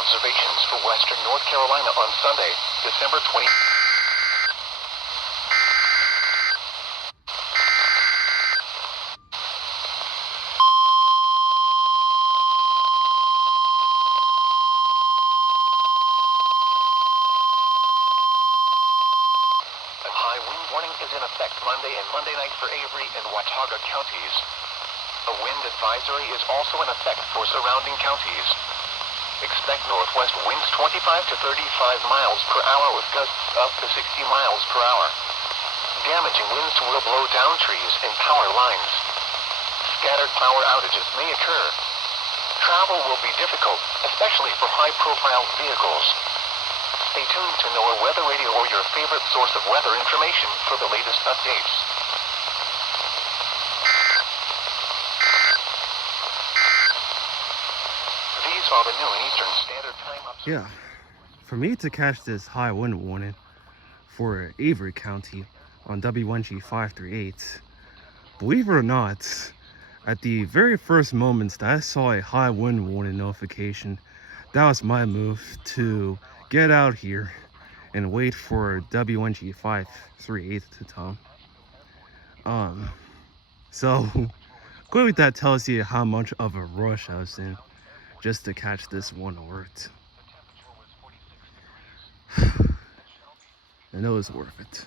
observations for western North Carolina on Sunday, December 20. A high wind warning is in effect Monday and Monday night for Avery and Watauga counties. A wind advisory is also in effect for surrounding counties. Expect northwest winds 25 to 35 miles per hour with gusts up to 60 miles per hour. Damaging winds will blow down trees and power lines. Scattered power outages may occur. Travel will be difficult, especially for high-profile vehicles. Stay tuned to NOAA Weather Radio or your favorite source of weather information for the latest updates. These are the noon Eastern Standard Time updates. Yeah, for me to catch this high wind warning for Avery County on WNG538, believe it or not, at the very first moments that I saw a high wind warning notification, that was my move to get out here and wait for WNG538 to come. So clearly that tells you how much of a rush I was in just to catch this one alert. I know it's worth it.